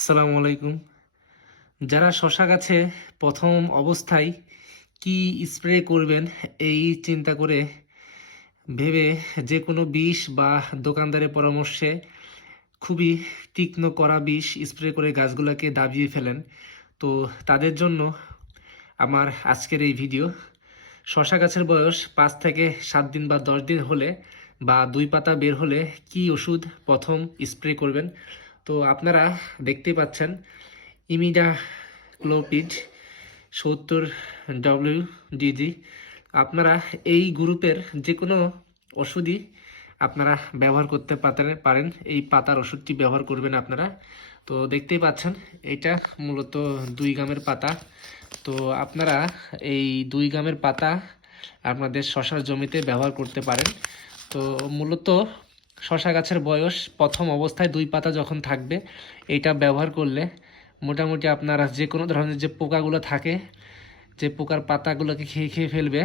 আসসালামু আলাইকুম। যারা শশা গাছে প্রথম অবস্থায় কি স্প্রে করবেন এই চিন্তা করে ভেবে যে কোনো বিষ বা দোকানদারের পরামর্শে খুবই তীক্ষ্ণ করা বিষ স্প্রে করে গাছগুলোকে দাবিয়ে ফেলেন। তো তাদের জন্য আমার আজকের এই ভিডিও। শশা গাছের বয়স পাঁচ থেকে সাত দিন বা দশ দিন হলে বা দুই পাতা বের হলে কি ওষুধ প্রথম স্প্রে করবেন? তো আপনারা দেখতেই পাচ্ছেন, ইমিডা ক্লোপিড সত্তর ডব্লিউ ডিজি আপনারা এই গ্রুপের যে কোনো ওষুধই আপনারা ব্যবহার করতে পাতেন- পারেন। এই পাতার ওষুধটি ব্যবহার করবেন আপনারা। তো দেখতেই পাচ্ছেন, এটা মূলত দুই গ্রামের পাতা। তো আপনারা এই দুই গ্রামের পাতা আপনাদের শশার জমিতে ব্যবহার করতে পারেন। তো মূলত শশা গাছের বয়স প্রথম অবস্থায় দুই পাতা যখন থাকবে এটা ব্যবহার করলে মোটামুটি আপনারা যে কোনো ধরনের যে পোকাগুলো থাকে, যে পোকার পাতাগুলোকে খেয়ে খেয়ে ফেলবে